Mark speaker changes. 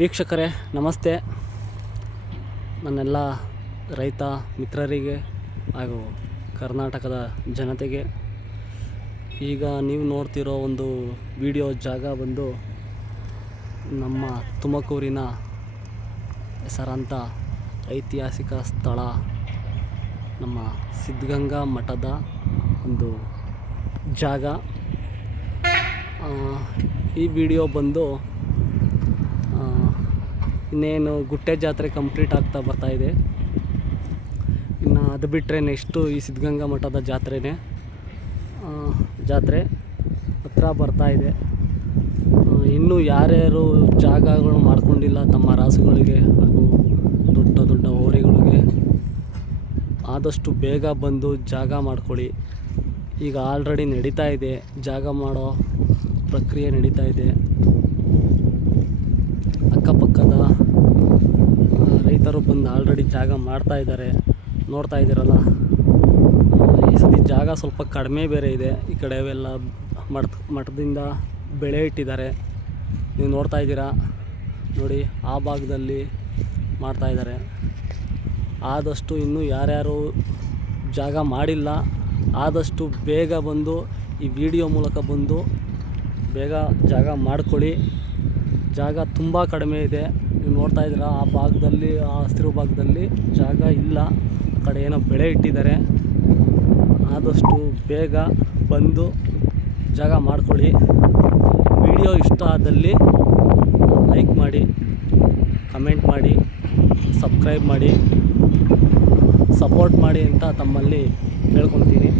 Speaker 1: ವೀಕ್ಷಕರೇ, ನಮಸ್ತೆ. ನನ್ನೆಲ್ಲ ರೈತ ಮಿತ್ರರಿಗೆ ಹಾಗೂ ಕರ್ನಾಟಕದ ಜನತೆಗೆ. ಈಗ ನೀವು ನೋಡ್ತಿರೋ ಒಂದು ವಿಡಿಯೋ ಜಾಗ ಬಂದು ನಮ್ಮ ತುಮಕೂರಿನ ಹೆಸರಾಂತ ಐತಿಹಾಸಿಕ ಸ್ಥಳ, ನಮ್ಮ ಸಿದ್ಧಗಂಗಾ ಮಠದ ಒಂದು ಜಾಗ. ಈ ವಿಡಿಯೋ ಬಂದು ಇನ್ನೇನು ಗುಟ್ಟೆ ಜಾತ್ರೆ ಕಂಪ್ಲೀಟ್ ಆಗ್ತಾ ಬರ್ತಾ ಇದೆ. ಇನ್ನು ಅದು ಬಿಟ್ಟರೆ ನೆಕ್ಸ್ಟು ಈ ಸಿದ್ಧಗಂಗಾ ಮಠದ ಜಾತ್ರೆನೇ ಜಾತ್ರೆ ಹತ್ರ ಬರ್ತಾ ಇದೆ. ಇನ್ನೂ ಇನ್ನು ಯಾರ್ಯಾರು ಜಾಗಗಳು ಮಾಡ್ಕೊಂಡಿಲ್ಲ ತಮ್ಮ ರಾಸುಗಳಿಗೆ ಹಾಗೂ ದೊಡ್ಡ ದೊಡ್ಡ ಹೋರಿಗಳಿಗೆ, ಆದಷ್ಟು ಬೇಗ ಬಂದು ಜಾಗ ಮಾಡ್ಕೊಳ್ಳಿ. ಈಗ ಆಲ್ರೆಡಿ ನಡೀತಾ ಇದೆ, ಜಾಗ ಮಾಡೋ ಪ್ರಕ್ರಿಯೆ ನಡೀತಾ ಇದೆ. ಬಂದು ಆಲ್ರೆಡಿ ಜಾಗ ಮಾಡ್ತಾ ಇದ್ದಾರೆ ನೋಡ್ತಾ ಇದ್ದೀರಲ್ಲ? ಈ ಸತಿ ಜಾಗ ಸ್ವಲ್ಪ ಕಡಿಮೆ ಬೇರೆ ಇದೆ. ಈ ಕಡೆ ಎಲ್ಲ ಮಠ ಮಠದಿಂದ ಬೆಳೆ ಇಟ್ಟಿದ್ದಾರೆ. ನೀವು ನೋಡ್ತಾ ಇದ್ದೀರಾ? ನೋಡಿ, ಆ ಭಾಗದಲ್ಲಿ ಮಾಡ್ತಾ ಇದ್ದಾರೆ. ಆದಷ್ಟು ಇನ್ನೂ ಯಾರ್ಯಾರು ಜಾಗ ಮಾಡಿಲ್ಲ, ಆದಷ್ಟು ಬೇಗ ಬಂದು ಈ ವಿಡಿಯೋ ಮೂಲಕ ಬಂದು ಬೇಗ ಜಾಗ ಮಾಡ್ಕೊಳ್ಳಿ. ಜಾಗ ತುಂಬ ಕಡಿಮೆ ಇದೆ. ನೀವು ನೋಡ್ತಾ ಇದ್ದೀರಾ, ಆ ಭಾಗದಲ್ಲಿ, ಆ ಹಸಿರು ಭಾಗದಲ್ಲಿ ಜಾಗ ಇಲ್ಲ. ಆ ಕಡೆ ಏನೋ ಬೆಳೆ ಇಟ್ಟಿದ್ದಾರೆ. ಆದಷ್ಟು ಬೇಗ ಬಂದು ಜಾಗ ಮಾಡ್ಕೊಳ್ಳಿ. ವಿಡಿಯೋ ಇಷ್ಟ ಆದಲ್ಲಿ ಲೈಕ್ ಮಾಡಿ, ಕಮೆಂಟ್ ಮಾಡಿ, ಸಬ್ಸ್ಕ್ರೈಬ್ ಮಾಡಿ, ಸಪೋರ್ಟ್ ಮಾಡಿ ಅಂತ ತಮ್ಮಲ್ಲಿ ಕೇಳ್ಕೊತೀನಿ.